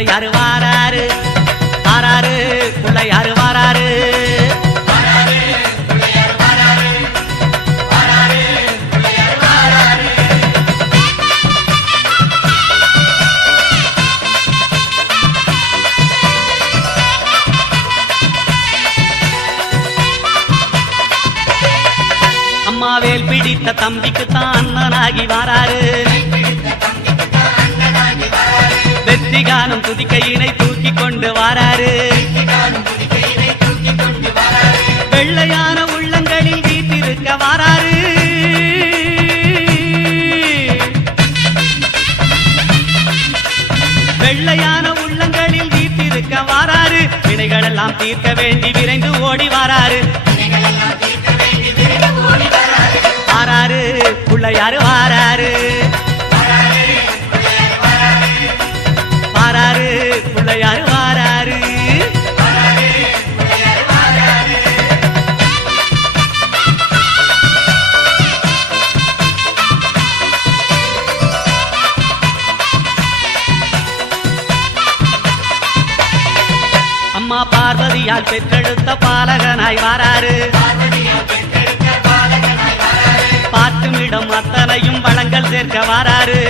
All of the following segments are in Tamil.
பிள்ளையாரு வாராரு வாராரு பிள்ளையாரு வாராரு அம்மாவேல் பிடித்த தம்பிக்கு தான் அண்ணனாகி வாராரு வெற்றி காணும் துதிக்கையினை தூக்கி கொண்டு வாராரு வெள்ளையான உள்ளங்களில் வீட்டிருக்க வாராரு வெள்ளையான உள்ளங்களில் வீட்டிருக்க வாராரு வினைகளெல்லாம் தீர்க்க வேண்டி விரைந்து ஓடி வாராரு வாராரு பிள்ளையாரு வாராரு வாராரு பிள்ளையாரு வாராரு அம்மா பார்வதியால் பெற்றெடுத்த பாலகனாய் வாராரு பாட்டுமிடம் அத்தனையும் வளங்கள் சேர்க்க வாராரு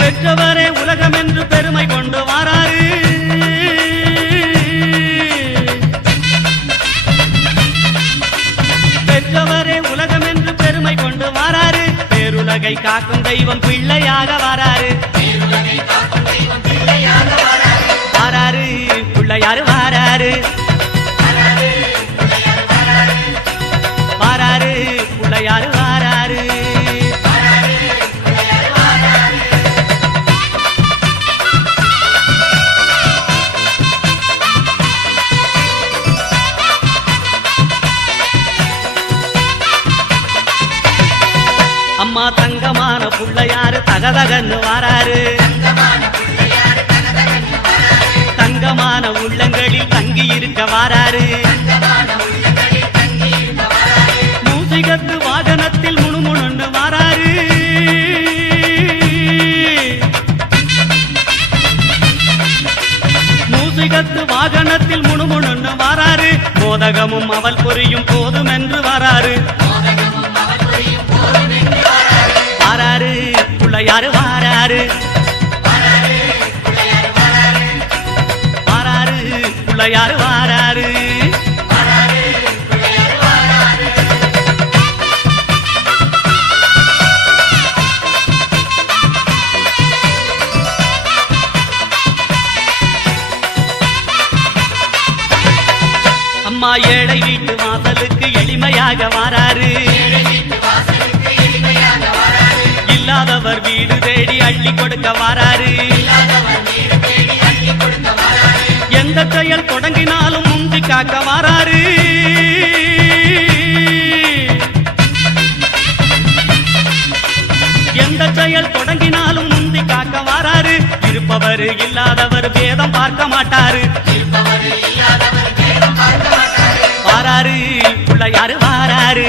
பெற்றவரே உலகம் என்று பெருமை கொண்டு வாராரு பெற்றவரே உலகம் என்று பெருமை கொண்டு வாராரு பேருலகை காக்கும் தெய்வம் பிள்ளையாக வாராரு வாராரு பிள்ளையாரு வாராரு வாராரு பிள்ளையாரு வாராரு அம்மா தங்கமான பிள்ளையாரு தகதகன்னு வாராரு தங்கமான உள்ளங்களில் தங்கி இருக்க வாராரு மூசிகத்து வாகனத்தில் முணுமுணுன்னு வாராரு மூசிகத்து வாகனத்தில் முணுமுணுன்னு வாராரு மோதகமும் அவள் புரியும் போதும் என்று வாராரு வாராரு பிள்ளையாரு வாராரு வாராரு பிள்ளையாரு வாராரு அம்மா ஏழை வீட்டு வாசலுக்கு எளிமையாக வாராரு இல்லாதவர் வீடு தேடி அள்ளி கொடுக்க வாராரு எந்த செயல் தொடங்கினாலும் முந்தி காக்க வாராரு எந்த செயல் தொடங்கினாலும் முந்தி காக்க வாராரு இருப்பவர் இல்லாதவர் வேதம் பார்க்க மாட்டாரு வாராரு பிள்ளையாரு வாராரு